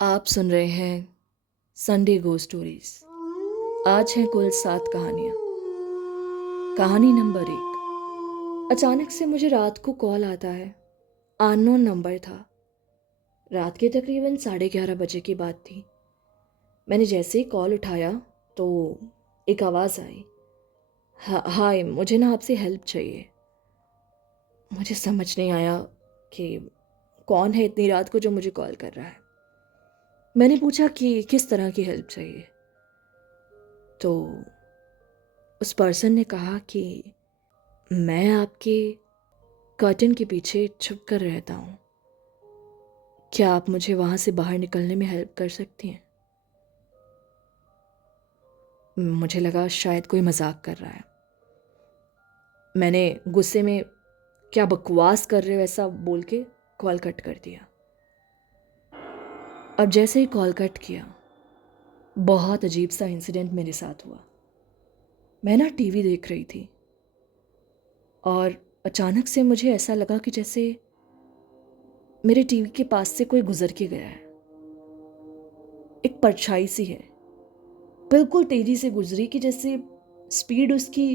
आप सुन रहे हैं संडे गो स्टोरीज। आज हैं कुल 7 कहानियाँ। कहानी नंबर 1। अचानक से मुझे रात को कॉल आता है। अननोन नंबर था। रात के तकरीबन 11:30 बजे की बात थी। मैंने जैसे ही कॉल उठाया तो एक आवाज़ आई। हाय, मुझे ना आपसे हेल्प चाहिए। मुझे समझ नहीं आया कि कौन है इतनी रात को जो मुझे कॉल कर रहा है। मैंने पूछा कि किस तरह की हेल्प चाहिए। तो उस पर्सन ने कहा कि मैं आपके कर्टन के पीछे छुप कर रहता हूँ। क्या आप मुझे वहाँ से बाहर निकलने में हेल्प कर सकती हैं? मुझे लगा शायद कोई मजाक कर रहा है। मैंने गुस्से में क्या बकवास कर रहे हो ऐसा बोल के कॉल कट कर दिया। अब जैसे ही कॉल कट किया, बहुत अजीब सा इंसिडेंट मेरे साथ हुआ। मैं ना टीवी देख रही थी और अचानक से मुझे ऐसा लगा कि जैसे मेरे टीवी के पास से कोई गुजर के गया है। एक परछाई सी है, बिल्कुल तेजी से गुजरी कि जैसे स्पीड उसकी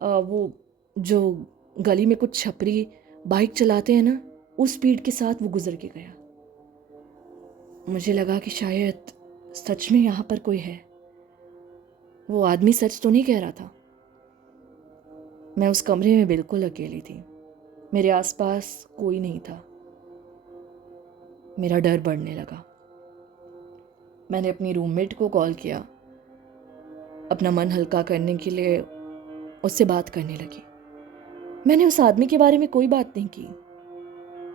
वो जो गली में कुछ छपरी बाइक चलाते हैं ना, उस स्पीड के साथ वो गुजर के गया। मुझे लगा कि शायद सच में यहाँ पर कोई है। वो आदमी सच तो नहीं कह रहा था। मैं उस कमरे में बिल्कुल अकेली थी। मेरे आसपास कोई नहीं था। मेरा डर बढ़ने लगा। मैंने अपनी रूममेट को कॉल किया। अपना मन हल्का करने के लिए उससे बात करने लगी। मैंने उस आदमी के बारे में कोई बात नहीं की,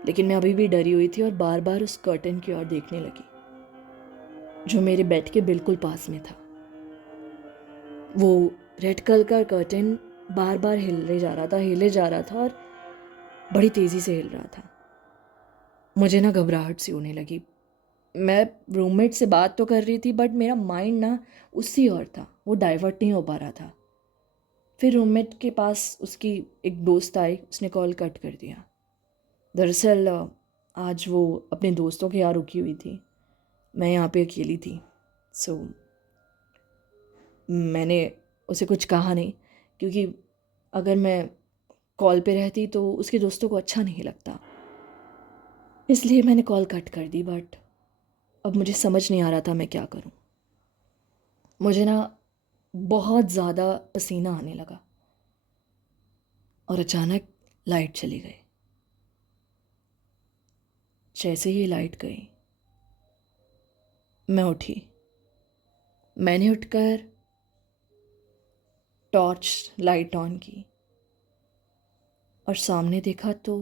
लेकिन मैं अभी भी डरी हुई थी और बार बार उस कर्टन की ओर देखने लगी जो मेरे बेड के बिल्कुल पास में था। वो रेड कलर का कर्टन बार बार हिले जा रहा था और बड़ी तेज़ी से हिल रहा था। मुझे ना घबराहट सी होने लगी। मैं रूममेट से बात तो कर रही थी बट मेरा माइंड ना उसी ओर था, वो डाइवर्ट नहीं हो पा रहा था। फिर रूममेट के पास उसकी एक दोस्त आई, उसने कॉल कट कर दिया। दरअसल आज वो अपने दोस्तों के यहाँ रुकी हुई थी। मैं यहाँ पे अकेली थी। सो मैंने उसे कुछ कहा नहीं, क्योंकि अगर मैं कॉल पे रहती तो उसके दोस्तों को अच्छा नहीं लगता। इसलिए मैंने कॉल कट कर दी। बट अब मुझे समझ नहीं आ रहा था मैं क्या करूं। मुझे ना बहुत ज़्यादा पसीना आने लगा और अचानक लाइट चली गई। जैसे ही लाइट गई, मैं उठी। मैंने उठकर टॉर्च लाइट ऑन की और सामने देखा तो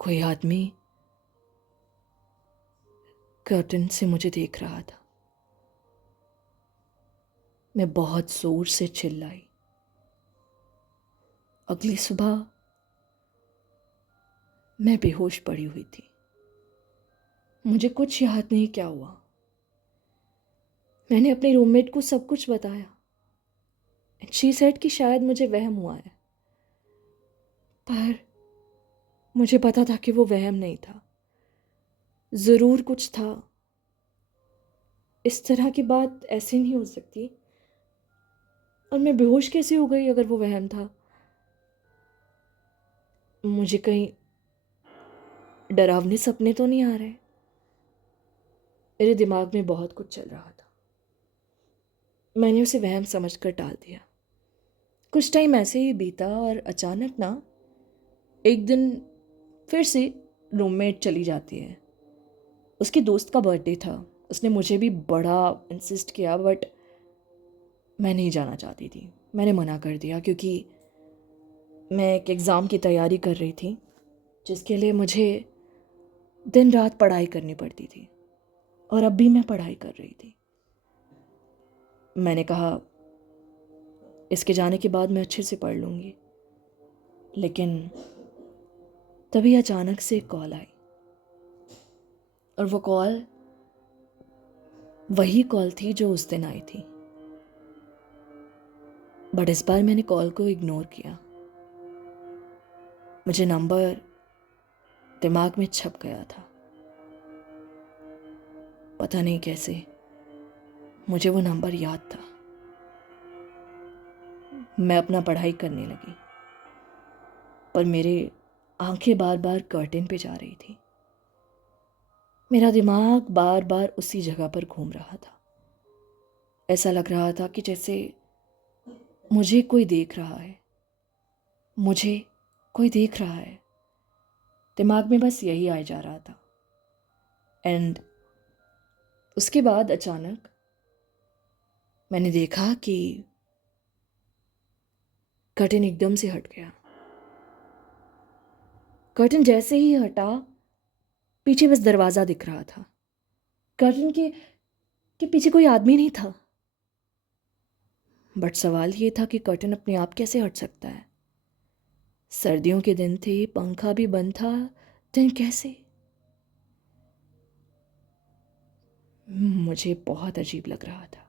कोई आदमी कर्टन से मुझे देख रहा था। मैं बहुत जोर से चिल्लाई। अगली सुबह मैं बेहोश पड़ी हुई थी। मुझे कुछ याद नहीं क्या हुआ। मैंने अपने रूममेट को सब कुछ बताया। शी सेड कि शायद मुझे वहम हुआ है, पर मुझे पता था कि वो वहम नहीं था, ज़रूर कुछ था। इस तरह की बात ऐसे नहीं हो सकती। और मैं बेहोश कैसे हो गई अगर वो वहम था? मुझे कहीं डरावने सपने तो नहीं आ रहे? मेरे दिमाग में बहुत कुछ चल रहा था। मैंने उसे वहम समझकर टाल दिया। कुछ टाइम ऐसे ही बीता और अचानक ना एक दिन फिर से रूममेट चली जाती है। उसके दोस्त का बर्थडे था। उसने मुझे भी बड़ा इंसिस्ट किया, बट मैं नहीं जाना चाहती थी। मैंने मना कर दिया क्योंकि मैं एक एग्ज़ाम की तैयारी कर रही थी जिसके लिए मुझे दिन रात पढ़ाई करनी पड़ती थी, और अब भी मैं पढ़ाई कर रही थी। मैंने कहा इसके जाने के बाद मैं अच्छे से पढ़ लूँगी, लेकिन तभी अचानक से एक कॉल आई। और वो कॉल वही कॉल थी जो उस दिन आई थी, बट इस बार मैंने कॉल को इग्नोर किया। मुझे नंबर दिमाग में छप गया था। पता नहीं कैसे मुझे वो नंबर याद था। मैं अपना पढ़ाई करने लगी, पर मेरे आंखें बार बार कर्टेन पे जा रही थी। मेरा दिमाग बार बार उसी जगह पर घूम रहा था। ऐसा लग रहा था कि जैसे मुझे कोई देख रहा है, मुझे कोई देख रहा है। दिमाग में बस यही आए जा रहा था। एंड उसके बाद अचानक मैंने देखा कि कर्टेन एकदम से हट गया। कर्टेन जैसे ही हटा, पीछे बस दरवाज़ा दिख रहा था। कर्टेन के पीछे कोई आदमी नहीं था। बट सवाल ये था कि कर्टेन अपने आप कैसे हट सकता है। सर्दियों के दिन थे, पंखा भी बंद था, दिन कैसे? मुझे बहुत अजीब लग रहा था।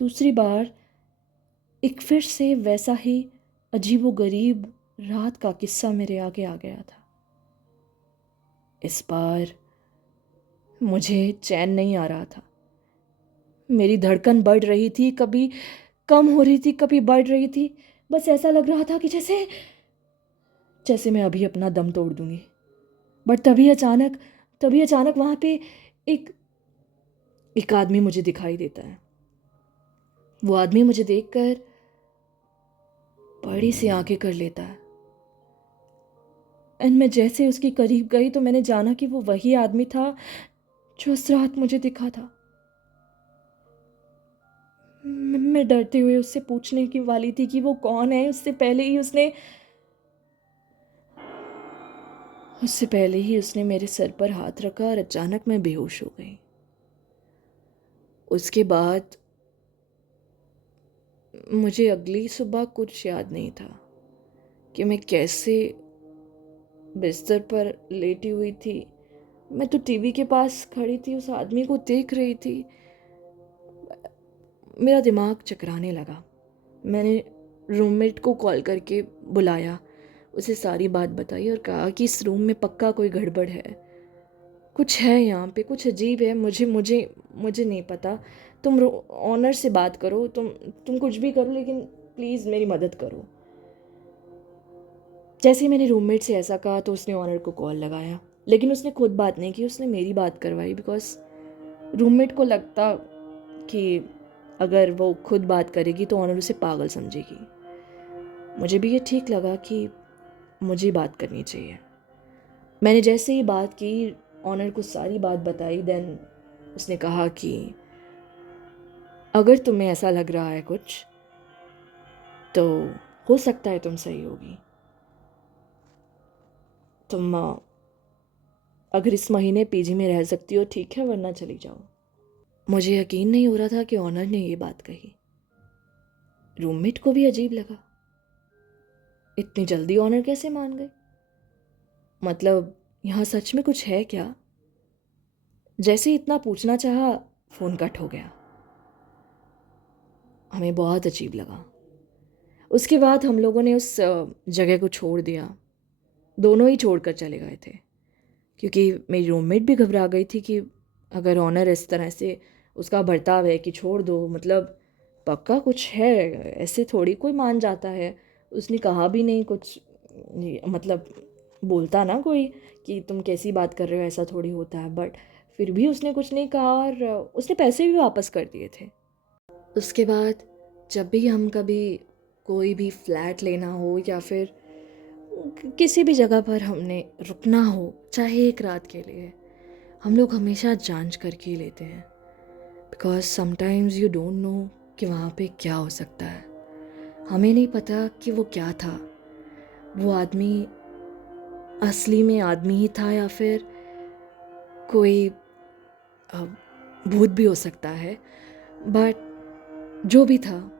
दूसरी बार एक फिर से वैसा ही अजीबोगरीब रात का किस्सा मेरे आगे आ गया था। इस बार मुझे चैन नहीं आ रहा था। मेरी धड़कन बढ़ रही थी, कभी कम हो रही थी, कभी बढ़ रही थी। बस ऐसा लग रहा था कि जैसे जैसे मैं अभी अपना दम तोड़ दूंगी। बट तभी अचानक वहां पे एक एक आदमी मुझे दिखाई देता है। वो आदमी मुझे देखकर बड़ी सी आंखें कर लेता है। एंड मैं जैसे उसके करीब गई तो मैंने जाना कि वो वही आदमी था जो उस रात मुझे दिखा था। मैं डरते हुए उससे पूछने की वाली थी कि वो कौन है। उससे पहले ही उसने मेरे सर पर हाथ रखा और अचानक मैं बेहोश हो गई। उसके बाद मुझे अगली सुबह कुछ याद नहीं था कि मैं कैसे बिस्तर पर लेटी हुई थी। मैं तो टीवी के पास खड़ी थी, उस आदमी को देख रही थी। मेरा दिमाग चकराने लगा। मैंने रूममेट को कॉल करके बुलाया, उसे सारी बात बताई और कहा कि इस रूम में पक्का कोई गड़बड़ है, कुछ है यहाँ पे, कुछ अजीब है। मुझे मुझे मुझे नहीं पता। तुम ऑनर से बात करो, तुम कुछ भी करो, लेकिन प्लीज़ मेरी मदद करो। जैसे ही मैंने रूममेट से ऐसा कहा तो उसने ऑनर को कॉल लगाया, लेकिन उसने खुद बात नहीं की, उसने मेरी बात करवाई। बिकॉज रूममेट को लगता कि अगर वो खुद बात करेगी तो ऑनर उसे पागल समझेगी। मुझे भी ये ठीक लगा कि मुझे बात करनी चाहिए। मैंने जैसे ही बात की, ऑनर को सारी बात बताई, देन उसने कहा कि अगर तुम्हें ऐसा लग रहा है कुछ, तो हो सकता है तुम सही होगी। तुम अगर इस महीने पीजी में रह सकती हो ठीक है, वरना चली जाओ। मुझे यकीन नहीं हो रहा था कि ऑनर ने ये बात कही। रूममेट को भी अजीब लगा। इतनी जल्दी ऑनर कैसे मान गए? मतलब यहाँ सच में कुछ है क्या? जैसे ही इतना पूछना चाहा, फ़ोन कट हो गया। हमें बहुत अजीब लगा। उसके बाद हम लोगों ने उस जगह को छोड़ दिया। दोनों ही छोड़ कर चले गए थे, क्योंकि मेरी रूममेट भी घबरा गई थी कि अगर ऑनर इस तरह से उसका बर्ताव है कि छोड़ दो, मतलब पक्का कुछ है, ऐसे थोड़ी कोई मान जाता है। उसने कहा भी नहीं कुछ, मतलब बोलता ना कोई कि तुम कैसी बात कर रहे हो, ऐसा थोड़ी होता है। बट फिर भी उसने कुछ नहीं कहा और उसने पैसे भी वापस कर दिए थे। उसके बाद जब भी हम कभी कोई भी फ्लैट लेना हो या फिर किसी भी जगह पर हमने रुकना हो, चाहे एक रात के लिए, हम लोग हमेशा जांच करके ही लेते हैं। Because sometimes you don't know कि वहाँ पे क्या हो सकता है। हमें नहीं पता कि वो क्या था। वो आदमी असली में आदमी ही था या फिर कोई भूत भी हो सकता है। बट जो भी था,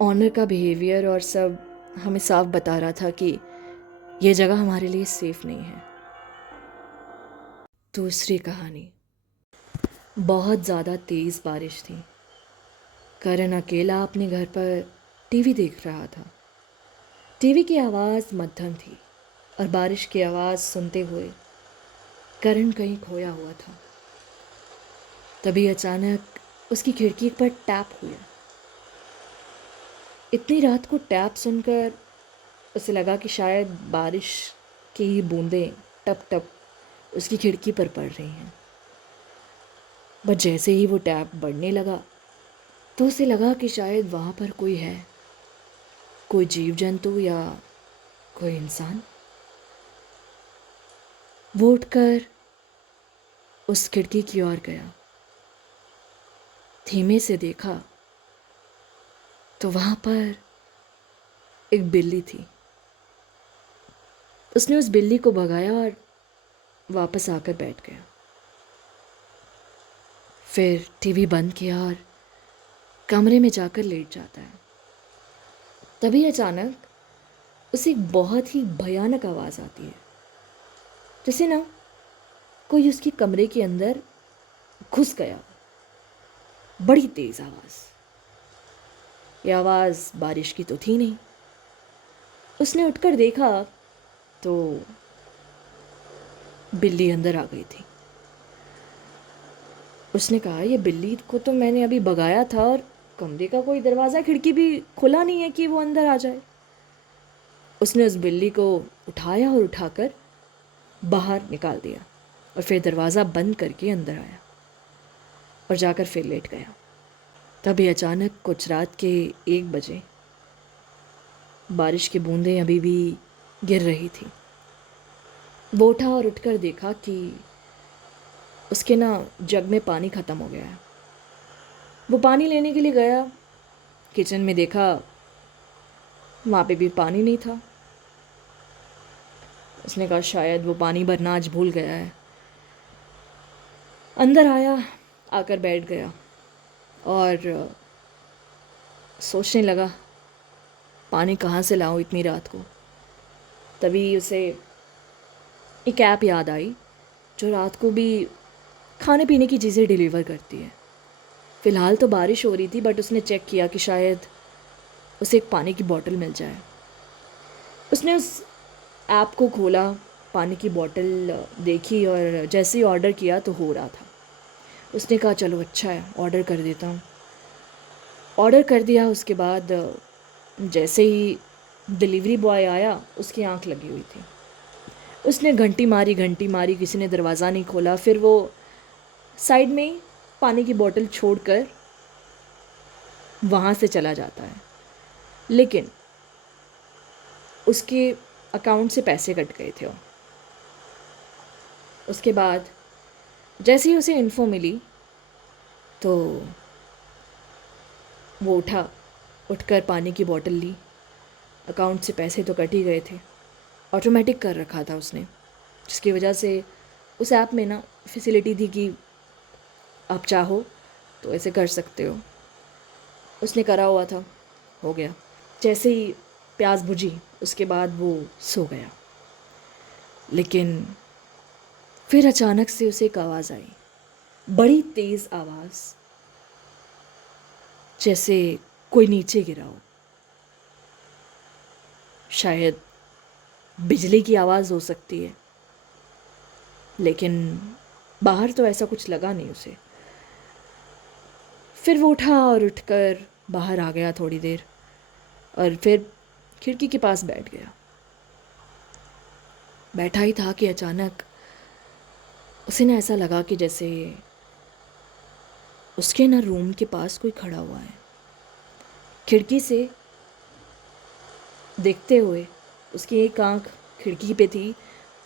ऑनर का बिहेवियर और सब हमें साफ बता रहा था कि ये जगह हमारे लिए सेफ नहीं है। दूसरी कहानी। बहुत ज़्यादा तेज़ बारिश थी। करण अकेला अपने घर पर टीवी देख रहा था। टीवी की आवाज़ मध्यम थी, और बारिश की आवाज़ सुनते हुए करण कहीं खोया हुआ था। तभी अचानक उसकी खिड़की पर टैप हुआ। इतनी रात को टैप सुनकर उसे लगा कि शायद बारिश की ही बूंदें टप टप उसकी खिड़की पर पड़ रही हैं। बट जैसे ही वो टैप बढ़ने लगा तो उसे लगा कि शायद वहाँ पर कोई है, कोई जीव जंतु या कोई इंसान। वो उठकर उस खिड़की की ओर गया। धीमे से देखा तो वहाँ पर एक बिल्ली थी। उसने उस बिल्ली को भगाया और वापस आकर बैठ गया। फिर टीवी बंद किया और कमरे में जाकर लेट जाता है। तभी अचानक उसे एक बहुत ही भयानक आवाज़ आती है, जैसे ना कोई उसके कमरे के अंदर घुस गया। बड़ी तेज़ आवाज़। यह आवाज़ बारिश की तो थी नहीं। उसने उठकर देखा तो बिल्ली अंदर आ गई थी। उसने कहा, ये बिल्ली को तो मैंने अभी भगाया था और कमरे का कोई दरवाज़ा खिड़की भी खुला नहीं है कि वो अंदर आ जाए। उसने उस बिल्ली को उठाया और उठाकर बाहर निकाल दिया और फिर दरवाज़ा बंद करके अंदर आया और जाकर फिर लेट गया। तभी अचानक कुछ रात के 1 बजे बारिश की बूंदें अभी भी गिर रही थी। वो उठा और उठकर देखा कि उसके ना जग में पानी ख़त्म हो गया है। वो पानी लेने के लिए गया। किचन में देखा, वहाँ पे भी पानी नहीं था। उसने कहा शायद वो पानी भरना आज भूल गया है। अंदर आया, आकर बैठ गया और सोचने लगा पानी कहाँ से लाऊं इतनी रात को। तभी उसे एक ऐप याद आई जो रात को भी खाने पीने की चीज़ें डिलीवर करती है। फ़िलहाल तो बारिश हो रही थी बट उसने चेक किया कि शायद उसे एक पानी की बोतल मिल जाए। उसने उस ऐप को खोला, पानी की बोतल देखी और जैसे ही ऑर्डर किया तो हो रहा था। उसने कहा चलो अच्छा है, ऑर्डर कर देता हूँ। ऑर्डर कर दिया। उसके बाद जैसे ही डिलीवरी बॉय आया उसकी आंख लगी हुई थी। उसने घंटी मारी, किसी ने दरवाज़ा नहीं खोला। फिर वो साइड में ही पानी की बोतल छोड़कर वहाँ से चला जाता है, लेकिन उसके अकाउंट से पैसे कट गए थे। उसके बाद जैसे ही उसे इन्फो मिली तो वो उठकर पानी की बोतल ली। अकाउंट से पैसे तो कट ही गए थे, ऑटोमेटिक कर रखा था उसने, जिसकी वजह से उस ऐप में ना फैसिलिटी थी कि आप चाहो तो ऐसे कर सकते हो। उसने करा हुआ था, हो गया। जैसे ही प्यास बुझी उसके बाद वो सो गया। लेकिन फिर अचानक से उसे एक आवाज़ आई, बड़ी तेज़ आवाज़, जैसे कोई नीचे गिरा हो। शायद बिजली की आवाज़ हो सकती है, लेकिन बाहर तो ऐसा कुछ लगा नहीं उसे। फिर वो उठा और उठकर बाहर आ गया थोड़ी देर और फिर खिड़की के पास बैठ गया। बैठा ही था कि अचानक उसे ना ऐसा लगा कि जैसे उसके ना रूम के पास कोई खड़ा हुआ है। खिड़की से देखते हुए उसकी एक आंख खिड़की पे थी,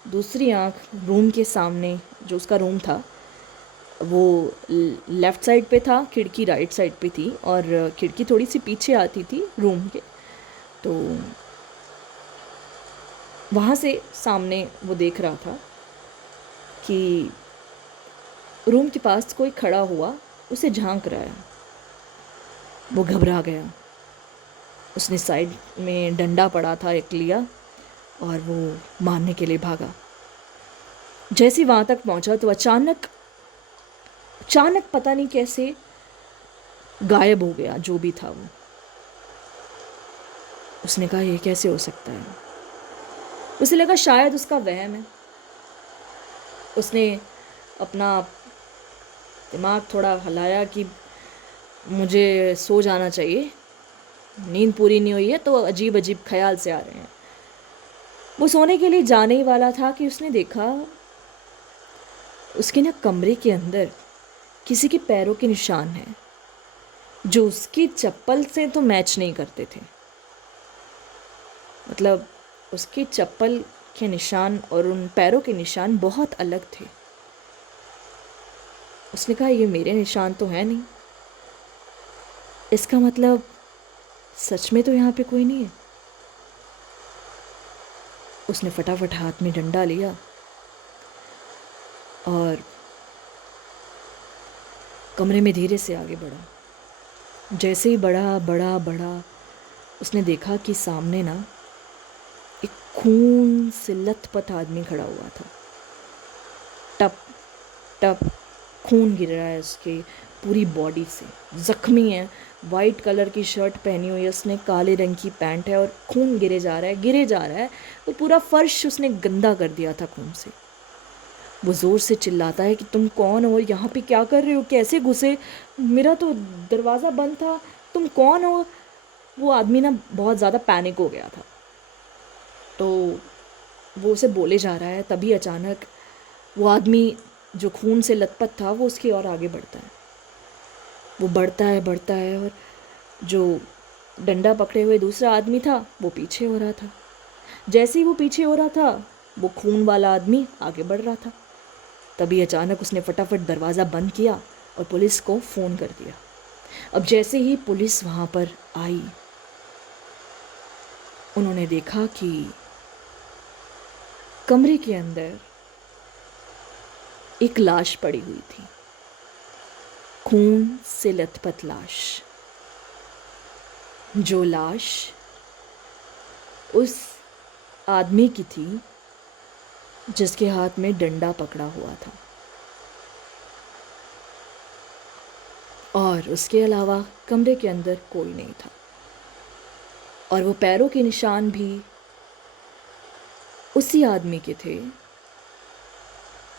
दूसरी आंख रूम के सामने जो उसका रूम था वो लेफ़्ट साइड पे था, खिड़की राइट साइड पे थी और खिड़की थोड़ी सी पीछे आती थी रूम के। तो वहाँ से सामने वो देख रहा था कि रूम के पास कोई खड़ा हुआ उसे झांक रहा है। वो घबरा गया। उसने साइड में डंडा पड़ा था एक लिया और वो मारने के लिए भागा। जैसे ही वहाँ तक पहुँचा तो अचानक पता नहीं कैसे गायब हो गया जो भी था वो। उसने कहा ये कैसे हो सकता है। उसे लगा शायद उसका वहम है। उसने अपना दिमाग थोड़ा हिलाया कि मुझे सो जाना चाहिए, नींद पूरी नहीं हुई है तो अजीब अजीब ख्याल से आ रहे हैं। वो सोने के लिए जाने ही वाला था कि उसने देखा उसके ना कमरे के अंदर किसी के पैरों के निशान हैं जो उसकी चप्पल से तो मैच नहीं करते थे। मतलब उसकी चप्पल के निशान और उन पैरों के निशान बहुत अलग थे। उसने कहा ये मेरे निशान तो है नहीं, इसका मतलब सच में तो यहाँ पे कोई नहीं है। उसने फटाफट हाथ में डंडा लिया और कमरे में धीरे से आगे बढ़ा। जैसे ही बढ़ा बढ़ा बढ़ा उसने देखा कि सामने ना एक खून से लथपथ आदमी खड़ा हुआ था। टप टप खून गिर रहा है उसके पूरी बॉडी से, ज़ख्मी है। वाइट कलर की शर्ट पहनी हुई है उसने, काले रंग की पैंट है और खून गिरे जा रहा है गिरे जा रहा है। तो पूरा फर्श उसने गंदा कर दिया था खून से। वो ज़ोर से चिल्लाता है कि तुम कौन हो, यहाँ पे क्या कर रहे हो, कैसे घुसे, मेरा तो दरवाज़ा बंद था, तुम कौन हो। वो आदमी ना बहुत ज़्यादा पैनिक हो गया था, तो वो उसे बोले जा रहा है। तभी अचानक वो आदमी जो खून से लथपथ था वो उसकी ओर आगे बढ़ता है। वो बढ़ता है और जो डंडा पकड़े हुए दूसरा आदमी था वो पीछे हो रहा था। जैसे ही वो पीछे हो रहा था वो खून वाला आदमी आगे बढ़ रहा था। तभी अचानक उसने फटाफट दरवाज़ा बंद किया और पुलिस को फ़ोन कर दिया। अब जैसे ही पुलिस वहाँ पर आई, उन्होंने देखा कि कमरे के अंदर एक लाश पड़ी हुई थी, खून से लथपथ लाश। जो लाश उस आदमी की थी जिसके हाथ में डंडा पकड़ा हुआ था, और उसके अलावा कमरे के अंदर कोई नहीं था। और वो पैरों के निशान भी उसी आदमी के थे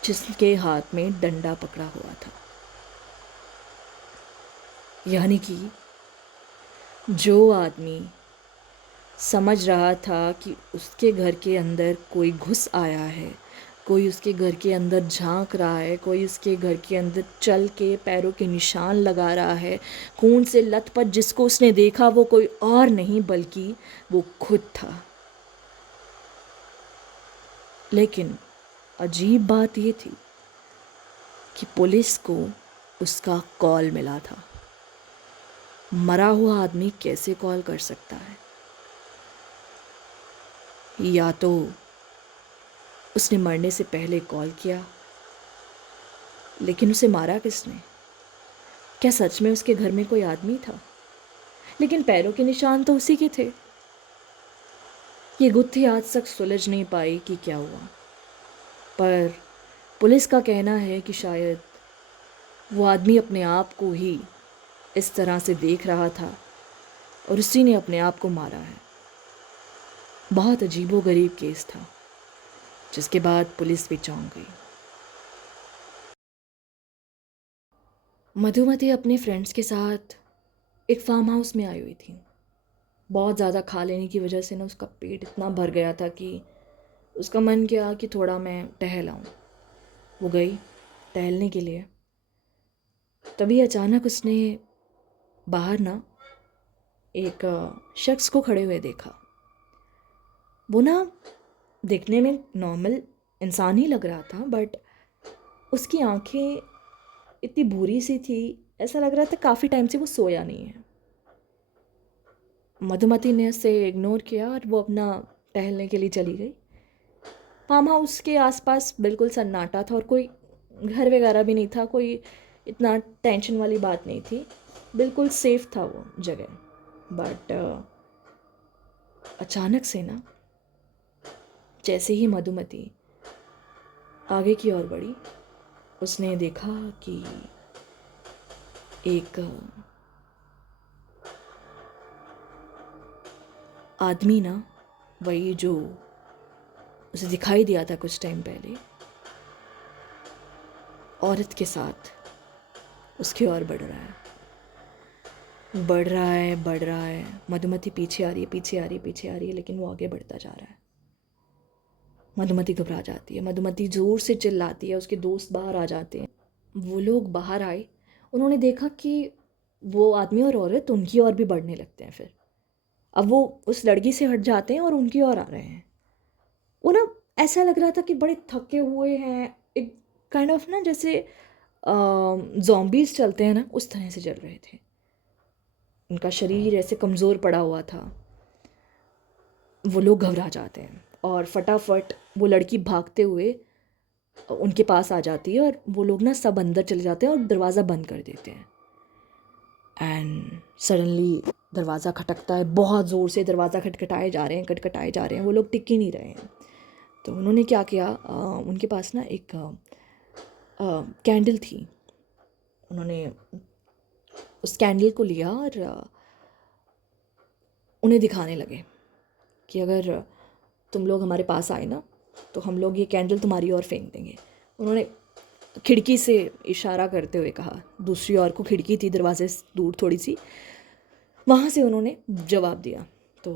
जिसके हाथ में डंडा पकड़ा हुआ था। यानी कि जो आदमी समझ रहा था कि उसके घर के अंदर कोई घुस आया है, कोई उसके घर के अंदर झांक रहा है, कोई उसके घर के अंदर चल के पैरों के निशान लगा रहा है, खून से लथपथ जिसको उसने देखा वो कोई और नहीं बल्कि वो खुद था। लेकिन अजीब बात ये थी कि पुलिस को उसका कॉल मिला था। मरा हुआ आदमी कैसे कॉल कर सकता है? या तो उसने मरने से पहले कॉल किया, लेकिन उसे मारा किसने? क्या सच में उसके घर में कोई आदमी था? लेकिन पैरों के निशान तो उसी के थे। ये गुत्थी आज तक सुलझ नहीं पाई कि क्या हुआ, पर पुलिस का कहना है कि शायद वो आदमी अपने आप को ही इस तरह से देख रहा था और उसी ने अपने आप को मारा है। बहुत अजीबोगरीब केस था, जिसके बाद पुलिस भी चौंक गई। मधुमती अपने फ्रेंड्स के साथ एक फार्म हाउस में आई हुई थी। बहुत ज़्यादा खा लेने की वजह से ना उसका पेट इतना भर गया था कि उसका मन किया कि थोड़ा मैं टहल आऊँ। वो गई टहलने के लिए। तभी अचानक उसने बाहर ना एक शख्स को खड़े हुए देखा। वो ना देखने में नॉर्मल इंसान ही लग रहा था, बट उसकी आंखें इतनी भूरी सी थी, ऐसा लग रहा था काफ़ी टाइम से वो सोया नहीं है। मधुमती ने उसे इग्नोर किया और वो अपना टहलने के लिए चली गई। फार्म हाउस के आसपास बिल्कुल सन्नाटा था और कोई घर वगैरह भी नहीं था, कोई इतना टेंशन वाली बात नहीं थी, बिल्कुल सेफ था वो जगह। बट अचानक से ना जैसे ही मधुमती आगे की ओर बढ़ी, उसने देखा कि एक आदमी ना, वही जो उसे दिखाई दिया था कुछ टाइम पहले औरत के साथ उसकी ओर बढ़ रहा है, बढ़ रहा है, बढ़ रहा है। मधुमति पीछे आ रही है, पीछे आ रही है, पीछे आ रही है, लेकिन वो आगे बढ़ता जा रहा है। मधुमति घबरा जाती है, मधुमति ज़ोर से चिल्लाती है, उसके दोस्त बाहर आ जाते हैं। वो लोग बाहर आए, उन्होंने देखा कि वो आदमी और औरत उनकी ओर भी बढ़ने लगते हैं। फिर अब वो उस लड़की से हट जाते हैं और उनकी ओर आ रहे हैं। वो ना ऐसा लग रहा था कि बड़े थके हुए हैं, एक काइंड ऑफ ना जैसे जॉम्बीज चलते हैं ना, उस तरह से चल रहे थे। उनका शरीर ऐसे कमज़ोर पड़ा हुआ था। वो लोग घबरा जाते हैं और फटाफट वो लड़की भागते हुए उनके पास आ जाती है और वो लोग ना सब अंदर चले जाते हैं और दरवाज़ा बंद कर देते हैं। एंड सडनली दरवाज़ा खटकता है, बहुत ज़ोर से दरवाज़ा खटखटाए जा रहे हैं, खटखटाए जा रहे हैं। वो लोग टिक ही नहीं रहे हैं। तो उन्होंने क्या किया, उनके पास ना एक कैंडल थी। उन्होंने उस कैंडल को लिया और उन्हें दिखाने लगे कि अगर तुम लोग हमारे पास आए ना तो हम लोग ये कैंडल तुम्हारी ओर फेंक देंगे। उन्होंने खिड़की से इशारा करते हुए कहा, दूसरी ओर को खिड़की थी दरवाजे से दूर थोड़ी सी, वहाँ से उन्होंने जवाब दिया। तो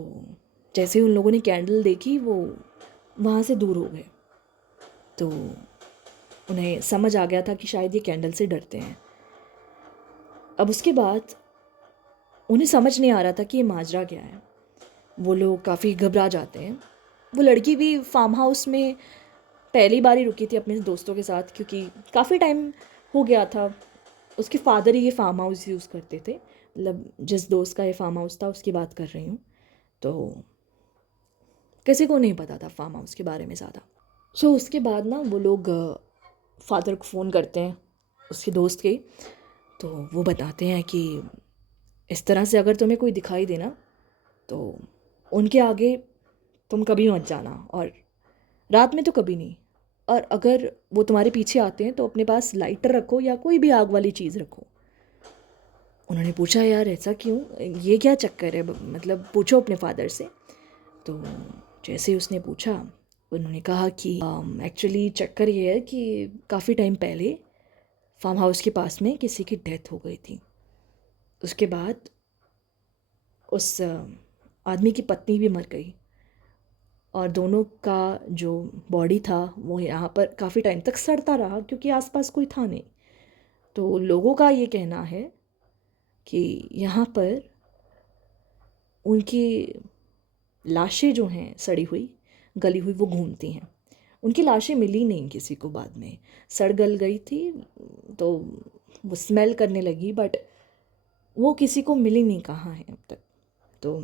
जैसे ही उन लोगों ने कैंडल देखी वो वहाँ से दूर हो गए। तो उन्हें समझ आ गया था कि शायद ये कैंडल से डरते हैं। अब उसके बाद उन्हें समझ नहीं आ रहा था कि ये माजरा क्या है। वो लोग काफ़ी घबरा जाते हैं। वो लड़की भी फार्म हाउस में पहली बार ही रुकी थी अपने दोस्तों के साथ, क्योंकि काफ़ी टाइम हो गया था। उसके फादर ही ये फार्म हाउस यूज़ करते थे, मतलब जिस दोस्त का ये फार्म हाउस था उसकी बात कर रही हूँ। तो किसी को नहीं पता था फार्म हाउस के बारे में ज़्यादा। सो उसके बाद ना वो लोग फादर को फ़ोन करते हैं उसके दोस्त के। तो वो बताते हैं कि इस तरह से अगर तुम्हें कोई दिखाई देना तो उनके आगे तुम कभी मत जाना, और रात में तो कभी नहीं। और अगर वो तुम्हारे पीछे आते हैं तो अपने पास लाइटर रखो या कोई भी आग वाली चीज़ रखो। उन्होंने पूछा, यार ऐसा क्यों, ये क्या चक्कर है, मतलब पूछो अपने फादर से। तो जैसे ही उसने पूछा, उन्होंने कहा कि एक्चुअली चक्कर ये है कि काफ़ी टाइम पहले फार्म हाउस के पास में किसी की डेथ हो गई थी। उसके बाद उस आदमी की पत्नी भी मर गई और दोनों का जो बॉडी था वो यहाँ पर काफ़ी टाइम तक सड़ता रहा, क्योंकि आसपास कोई था नहीं। तो लोगों का ये कहना है कि यहाँ पर उनकी लाशें जो हैं सड़ी हुई, गली हुई, वो घूमती हैं। उनकी लाशें मिली नहीं किसी को, बाद में सड़ गल गई थी तो वो स्मेल करने लगी, बट वो किसी को मिली नहीं कहाँ है अब तक। तो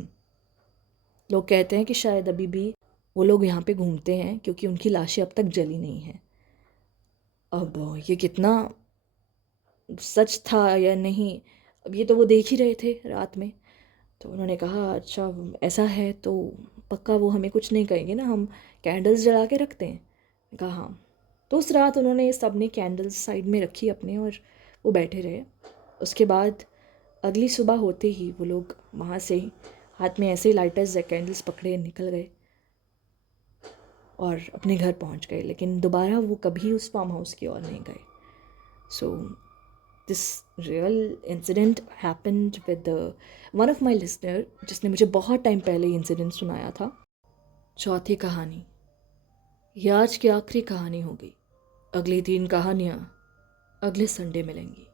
लोग कहते हैं कि शायद अभी भी वो लोग यहाँ पे घूमते हैं, क्योंकि उनकी लाशें अब तक जली नहीं हैं। अब ये कितना सच था या नहीं, अब ये तो वो देख ही रहे थे रात में। तो उन्होंने कहा, अच्छा ऐसा है तो पक्का वो हमें कुछ नहीं कहेंगे ना, हम कैंडल्स जला के रखते हैं। कहा हाँ। तो उस रात उन्होंने सब ने कैंडल्स साइड में रखी अपने और वो बैठे रहे। उसके बाद अगली सुबह होते ही वो लोग वहाँ से ही हाथ में ऐसे ही लाइटर्स या कैंडल्स पकड़े निकल गए और अपने घर पहुँच गए, लेकिन दोबारा वो कभी उस फार्म हाउस की ओर नहीं गए। So this real incident happened with one of my listener, जिसने मुझे बहुत टाइम पहले इंसिडेंट सुनाया था। चौथी कहानी, ये आज की आखिरी कहानी होगी। अगली 3 कहानियाँ अगले संडे मिलेंगी।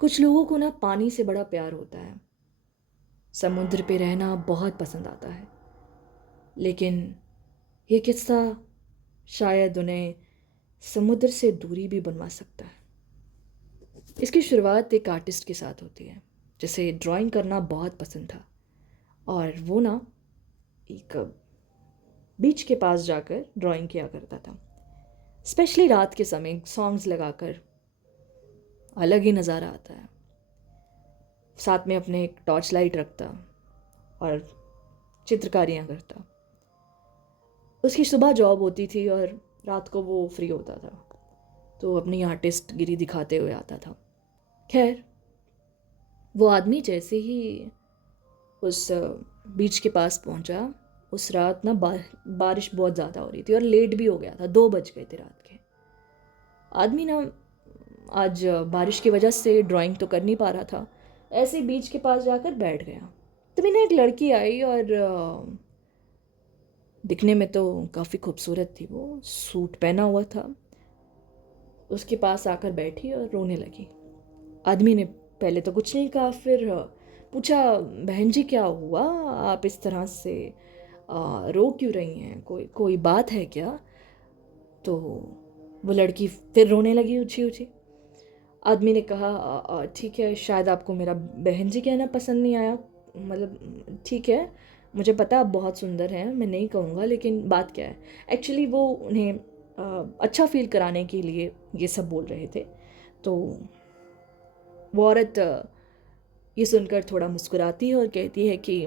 कुछ लोगों को ना पानी से बड़ा प्यार होता है, समुद्र पे रहना बहुत पसंद आता है, लेकिन ये किस्सा शायद उन्हें समुद्र से दूरी भी बनवा सकता है। इसकी शुरुआत एक आर्टिस्ट के साथ होती है जिसे ड्राइंग करना बहुत पसंद था, और वो ना एक बीच के पास जाकर ड्राइंग किया करता था, स्पेशली रात के समय सॉन्ग्स लगाकर। अलग ही नज़ारा आता है। साथ में अपने एक टॉर्च लाइट रखता और चित्रकारियाँ करता। उसकी सुबह जॉब होती थी और रात को वो फ्री होता था, तो अपनी आर्टिस्ट गिरी दिखाते हुए आता था। खैर, वो आदमी जैसे ही उस बीच के पास पहुंचा, उस रात ना बारिश बहुत ज़्यादा हो रही थी और लेट भी हो गया था, 2 बज गए थे रात के। आदमी ना आज बारिश की वजह से ड्राइंग तो कर नहीं पा रहा था, ऐसे ही बीच के पास जाकर बैठ गया। तभी ना एक लड़की आई और दिखने में तो काफ़ी खूबसूरत थी, वो सूट पहना हुआ था। उसके पास आकर बैठी और रोने लगी। आदमी ने पहले तो कुछ नहीं कहा, फिर पूछा, बहन जी क्या हुआ, आप इस तरह से रो क्यों रही हैं, कोई कोई बात है क्या? तो वो लड़की फिर रोने लगी ऊँची ऊँची। आदमी ने कहा, ठीक है, शायद आपको मेरा बहन जी कहना पसंद नहीं आया, मतलब ठीक है, मुझे पता आप बहुत सुंदर हैं, मैं नहीं कहूँगा, लेकिन बात क्या है? एक्चुअली वो उन्हें अच्छा फील कराने के लिए ये सब बोल रहे थे। तो वो औरत ये सुनकर थोड़ा मुस्कुराती है और कहती है कि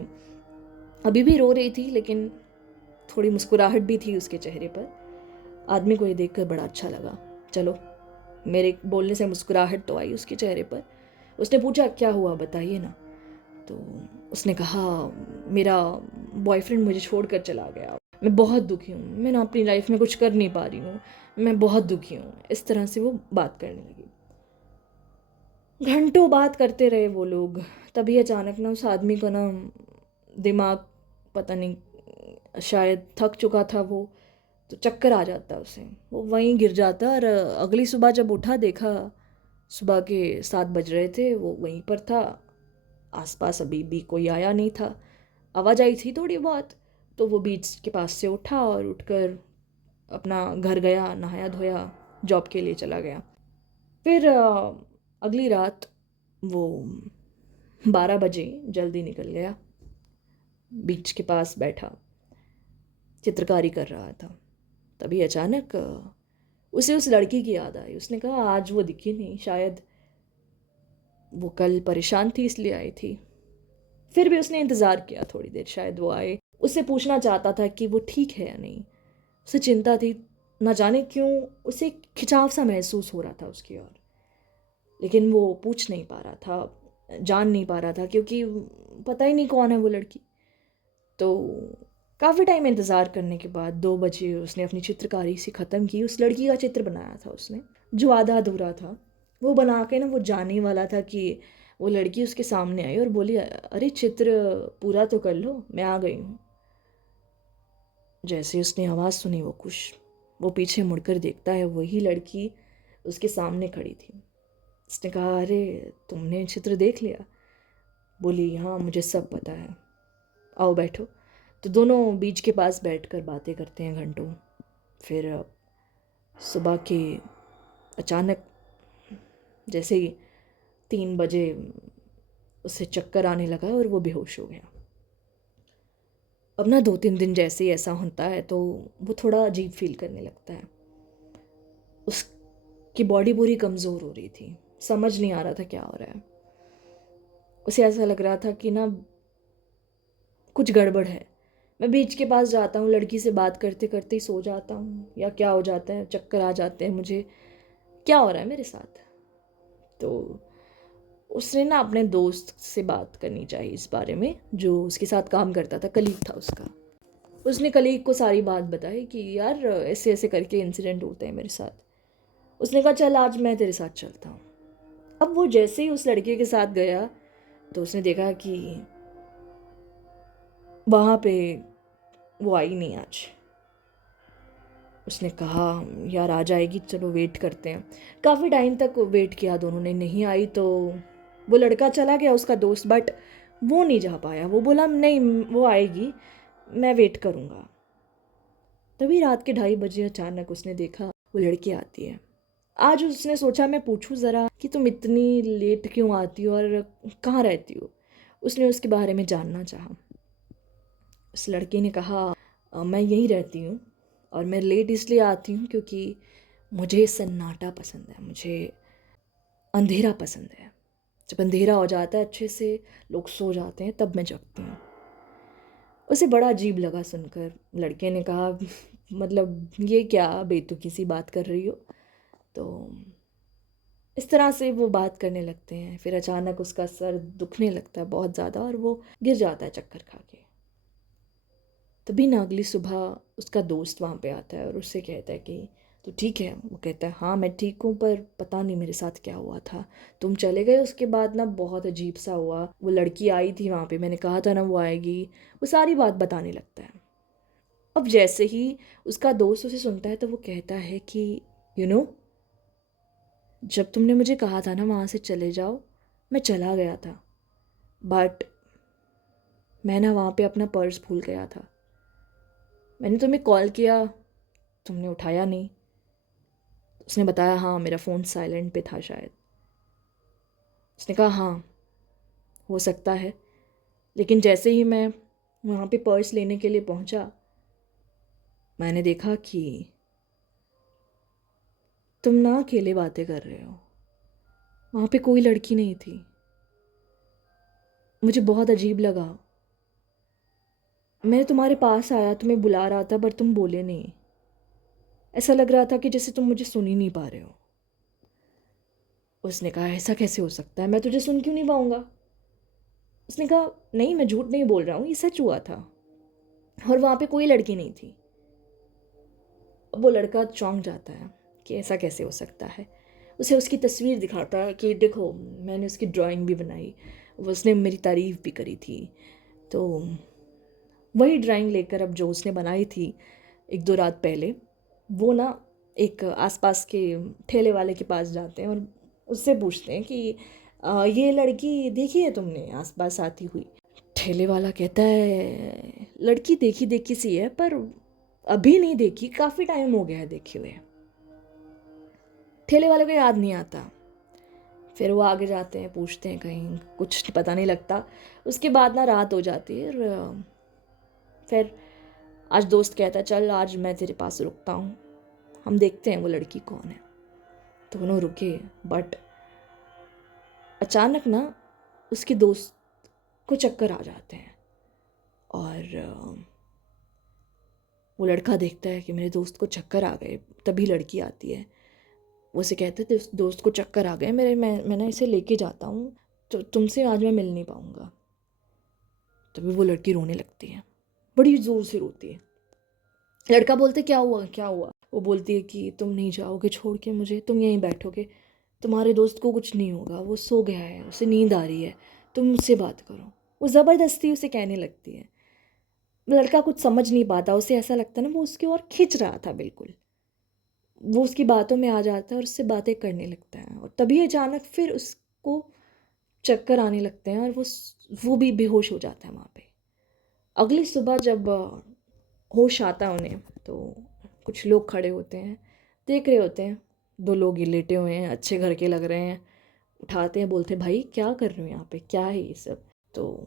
अभी भी रो रही थी, लेकिन थोड़ी मुस्कुराहट भी थी उसके चेहरे पर। आदमी को ये देखकर बड़ा अच्छा लगा, चलो मेरे बोलने से मुस्कुराहट तो आई उसके चेहरे पर। उसने पूछा, क्या हुआ बताइए ना। तो उसने कहा, मेरा बॉयफ्रेंड मुझे छोड़कर चला गया, मैं बहुत दुखी हूँ, मैं ना अपनी लाइफ में कुछ कर नहीं पा रही हूँ, मैं बहुत दुखी हूँ। इस तरह से वो बात करने लगी। घंटों बात करते रहे वो लोग। तभी अचानक ना उस आदमी को ना दिमाग, पता नहीं, शायद थक चुका था वो, तो चक्कर आ जाता उसे, वो वहीं गिर जाता। और अगली सुबह जब उठा, देखा सुबह के 7 बज रहे थे, वो वहीं पर था, आसपास अभी भी कोई आया नहीं था। आवाजाही थी थोड़ी बहुत, तो वो बीच के पास से उठा और उठकर अपना घर गया, नहाया धोया, जॉब के लिए चला गया। फिर अगली रात वो 12 बजे जल्दी निकल गया, बीच के पास बैठा चित्रकारी कर रहा था। तभी अचानक उसे उस लड़की की याद आई। उसने कहा, आज वो दिखी नहीं, शायद वो कल परेशान थी इसलिए आई थी। फिर भी उसने इंतज़ार किया थोड़ी देर, शायद वो आए। उससे पूछना चाहता था कि वो ठीक है या नहीं। उसे चिंता थी, न जाने क्यों उसे खिंचाव सा महसूस हो रहा था उसकी ओर, लेकिन वो पूछ नहीं पा रहा था, जान नहीं पा रहा था, क्योंकि पता ही नहीं कौन है वो लड़की। तो काफ़ी टाइम इंतज़ार करने के बाद 2 बजे उसने अपनी चित्रकारी सी ख़त्म की। उस लड़की का चित्र बनाया था उसने, जो आधा अधूरा था। वो बना के ना वो जाने ही वाला था कि वो लड़की उसके सामने आई और बोली, अरे चित्र पूरा तो कर लो, मैं आ गई हूँ। जैसे उसने आवाज़ सुनी, वो पीछे मुड़कर देखता है, वही लड़की उसके सामने खड़ी थी। उसने कहा, अरे तुमने चित्र देख लिया? बोली, हाँ मुझे सब पता है, आओ बैठो। तो दोनों बीच के पास बैठकर बातें करते हैं घंटों। फिर सुबह के अचानक जैसे ही 3 बजे उसे चक्कर आने लगा और वो बेहोश हो गया। अब ना 2-3 दिन जैसे ही ऐसा होता है तो वो थोड़ा अजीब फील करने लगता है। उसकी बॉडी पूरी कमज़ोर हो रही थी, समझ नहीं आ रहा था क्या हो रहा है। उसे ऐसा लग रहा था कि ना कुछ गड़बड़ है। मैं बीच के पास जाता हूँ, लड़की से बात करते करते ही सो जाता हूँ, या क्या हो जाता है, चक्कर आ जाते हैं मुझे, क्या हो रहा है मेरे साथ। तो उसने ना अपने दोस्त से बात करनी चाहिए इस बारे में, जो उसके साथ काम करता था, कलीग था उसका। उसने कलीग को सारी बात बताई कि यार ऐसे ऐसे करके इंसिडेंट होते हैं मेरे साथ। उसने कहा, चल आज मैं तेरे साथ चलता हूँ। अब वो जैसे ही उस लड़के के साथ गया तो उसने देखा कि वहाँ पे वो आई नहीं आज। उसने कहा, यार आ जाएगी, चलो वेट करते हैं। काफ़ी टाइम तक वेट किया दोनों ने, नहीं आई। तो वो लड़का चला गया, उसका दोस्त, बट वो नहीं जा पाया। वो बोला, नहीं वो आएगी, मैं वेट करूँगा। तभी रात के 2:30 बजे अचानक उसने देखा वो लड़की आती है। आज उसने सोचा, मैं पूछूं ज़रा कि तुम इतनी लेट क्यों आती हो और कहाँ रहती हो। उसने उसके बारे में जानना चाहा। उस लड़के ने कहा, मैं यहीं रहती हूँ और मैं लेट इसलिए आती हूँ क्योंकि मुझे सन्नाटा पसंद है, मुझे अंधेरा पसंद है। जब अंधेरा हो जाता है अच्छे से, लोग सो जाते हैं, तब मैं जगती हूँ। उसे बड़ा अजीब लगा सुनकर। लड़के ने कहा, मतलब ये क्या बेतुकी सी बात कर रही हो। तो इस तरह से वो बात करने लगते हैं। फिर अचानक उसका सर दुखने लगता है बहुत ज़्यादा और वो गिर जाता है चक्कर खा के। तभी ना अगली सुबह उसका दोस्त वहाँ पे आता है और उससे कहता है कि तो ठीक है। वो कहता है हाँ मैं ठीक हूँ, पर पता नहीं मेरे साथ क्या हुआ था, तुम चले गए उसके बाद ना बहुत अजीब सा हुआ, वो लड़की आई थी वहाँ पे, मैंने कहा था ना वो आएगी। वो सारी बात बताने लगता है। अब जैसे ही उसका दोस्त उसे सुनता है तो वो कहता है कि यू नो जब तुमने मुझे कहा था ना वहाँ से चले जाओ, मैं चला गया था, बट मैं ना वहाँ पे अपना पर्स भूल गया था। मैंने तुम्हें कॉल किया, तुमने उठाया नहीं। उसने बताया हाँ मेरा फ़ोन साइलेंट पे था शायद। उसने कहा हाँ हो सकता है, लेकिन जैसे ही मैं वहाँ पे पर्स लेने के लिए पहुँचा, मैंने देखा कि तुम ना अकेले बातें कर रहे हो, वहाँ पे कोई लड़की नहीं थी। मुझे बहुत अजीब लगा। मैं तुम्हारे पास आया, तुम्हें बुला रहा था, पर तुम बोले नहीं। ऐसा लग रहा था कि जैसे तुम मुझे सुन ही नहीं पा रहे हो। उसने कहा ऐसा कैसे हो सकता है, मैं तुझे सुन क्यों नहीं पाऊँगा। उसने कहा नहीं मैं झूठ नहीं बोल रहा हूँ, ये सच हुआ था और वहाँ पे कोई लड़की नहीं थी। अब वो लड़का चौंक जाता है कि ऐसा कैसे हो सकता है। उसे उसकी तस्वीर दिखाता है कि देखो मैंने उसकी ड्राइंग भी बनाई, वो उसने मेरी तारीफ़ भी करी थी। तो वही ड्राइंग लेकर अब जो उसने बनाई थी एक दो रात पहले, वो ना एक आसपास के ठेले वाले के पास जाते हैं और उससे पूछते हैं कि ये लड़की देखी है तुमने आसपास आती हुई। ठेले वाला कहता है लड़की देखी देखी सी है, पर अभी नहीं देखी, काफ़ी टाइम हो गया है देखे हुए। ठेले वाले को याद नहीं आता। फिर वो आगे जाते हैं, पूछते हैं, कहीं कुछ पता नहीं लगता। उसके बाद ना रात हो जाती है और फिर आज दोस्त कहता है चल आज मैं तेरे पास रुकता हूँ, हम देखते हैं वो लड़की कौन है। दोनों रुके, बट अचानक ना उसके दोस्त को चक्कर आ जाते हैं और वो लड़का देखता है कि मेरे दोस्त को चक्कर आ गए। तभी लड़की आती है, वो उसे कहते थे दोस्त को चक्कर आ गए मेरे, मैं ना इसे लेके जाता हूँ, तो तुमसे आज मैं मिल नहीं पाऊँगा। तभी वो लड़की रोने लगती है, बड़ी ज़ोर से रोती है। लड़का बोलते क्या हुआ क्या हुआ। वो बोलती है कि तुम नहीं जाओगे छोड़ के मुझे, तुम यहीं बैठोगे, तुम्हारे दोस्त को कुछ नहीं होगा, वो सो गया है, उसे नींद आ रही है, तुम मुझसे बात करो। वो ज़बरदस्ती उसे कहने लगती है। लड़का कुछ समझ नहीं पाता, उसे ऐसा लगता है ना वो उसकी ओर खिंच रहा था बिल्कुल। वो उसकी बातों में आ जाता है और उससे बातें करने लगता है और तभी अचानक फिर उसको चक्कर आने लगते हैं और वो भी बेहोश हो जाता है वहाँ पे। अगली सुबह जब होश आता है उन्हें, तो कुछ लोग खड़े होते हैं, देख रहे होते हैं। दो लोग ये लेटे हुए हैं, अच्छे घर के लग रहे हैं। उठाते हैं, बोलते हैं भाई क्या कर रहे हो यहाँ पे, क्या है ये सब। तो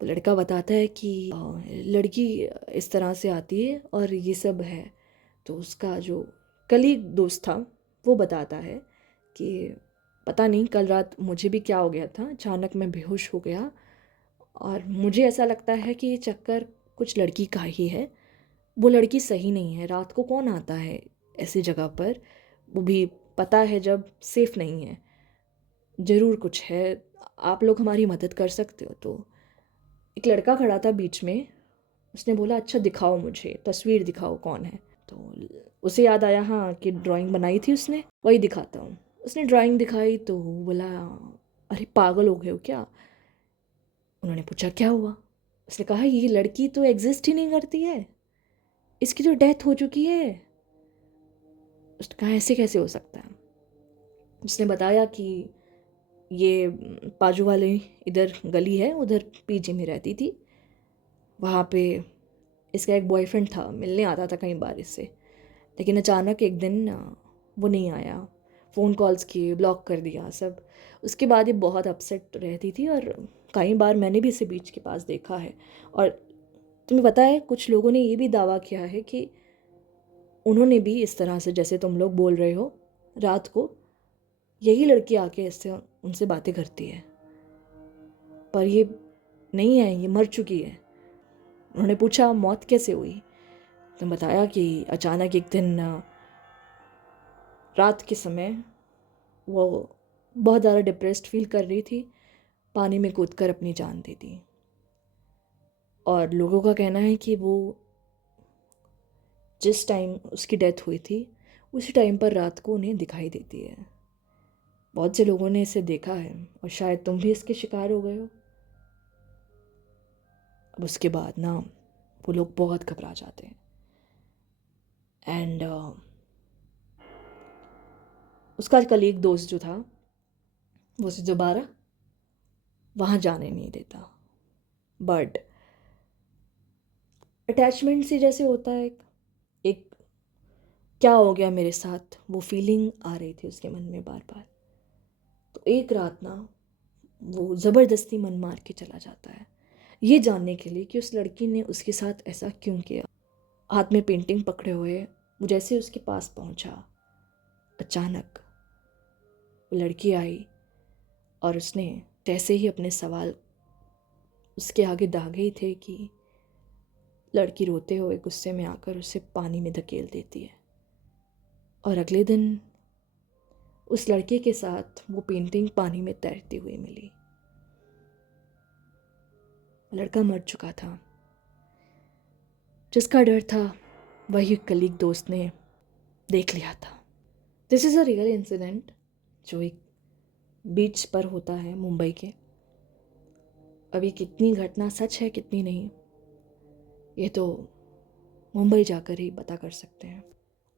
लड़का बताता है कि लड़की इस तरह से आती है और ये सब है। तो उसका जो कलीग दोस्त था वो बताता है कि पता नहीं कल रात मुझे भी क्या हो गया था, अचानक मैं बेहोश हो गया और मुझे ऐसा लगता है कि ये चक्कर कुछ लड़की का ही है। वो लड़की सही नहीं है, रात को कौन आता है ऐसी जगह पर, वो भी पता है जब सेफ़ नहीं है। ज़रूर कुछ है, आप लोग हमारी मदद कर सकते हो। तो एक लड़का खड़ा था बीच में, उसने बोला अच्छा दिखाओ मुझे, तस्वीर दिखाओ कौन है। तो उसे याद आया हाँ कि ड्राइंग बनाई थी उसने, वही दिखाता हूँ। उसने ड्राइंग दिखाई तो बोला अरे पागल हो गए हो क्या। उन्होंने पूछा क्या हुआ। उसने कहा ये लड़की तो एग्जिस्ट ही नहीं करती है, इसकी तो डेथ हो चुकी है। उसने कहा ऐसे कैसे हो सकता है। उसने बताया कि ये बाजू वाले इधर गली है, उधर पीजी में रहती थी, वहाँ पे इसका एक बॉयफ्रेंड था, मिलने आता था कई बार इससे, लेकिन अचानक एक दिन वो नहीं आया, फ़ोन कॉल्स किए, ब्लॉक कर दिया सब। उसके बाद ये बहुत अपसेट रहती थी और कई बार मैंने भी इसे बीच के पास देखा है। और तुम्हें पता है कुछ लोगों ने ये भी दावा किया है कि उन्होंने भी इस तरह से जैसे तुम लोग बोल रहे हो, रात को यही लड़की आके इससे उनसे बातें करती है, पर ये नहीं है, ये मर चुकी है। उन्होंने पूछा मौत कैसे हुई, तो बताया कि अचानक एक दिन रात के समय वो बहुत ज़्यादा डिप्रेस्ड फील कर रही थी, पानी में कूदकर अपनी जान दे दी। और लोगों का कहना है कि वो जिस टाइम उसकी डेथ हुई थी उसी टाइम पर रात को उन्हें दिखाई देती है। बहुत से लोगों ने इसे देखा है और शायद तुम भी इसके शिकार हो गए हो। अब उसके बाद ना वो लोग बहुत घबरा जाते हैं एंड उसका कलीग दोस्त जो था वो उसे दोबारा वहाँ जाने नहीं देता। बट अटैचमेंट से जैसे होता है एक क्या हो गया मेरे साथ, वो फीलिंग आ रही थी उसके मन में बार बार। तो एक रात ना वो ज़बरदस्ती मन मार के चला जाता है ये जानने के लिए कि उस लड़की ने उसके साथ ऐसा क्यों किया। हाथ में पेंटिंग पकड़े हुए वो जैसे उसके पास पहुंचा, अचानक वो लड़की आई और उसने जैसे ही अपने सवाल उसके आगे दागे ही थे कि लड़की रोते हुए गुस्से में आकर उसे पानी में धकेल देती है। और अगले दिन उस लड़के के साथ वो पेंटिंग पानी में तैरती हुई मिली। लड़का मर चुका था। जिसका डर था वही कलीग दोस्त ने देख लिया था। This is a real incident जो एक बीच पर होता है मुंबई के। अभी कितनी घटना सच है कितनी नहीं ये तो मुंबई जाकर ही पता कर सकते हैं।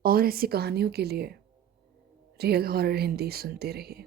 और ऐसी कहानियों के लिए रियल हॉरर हिंदी सुनते रहिए।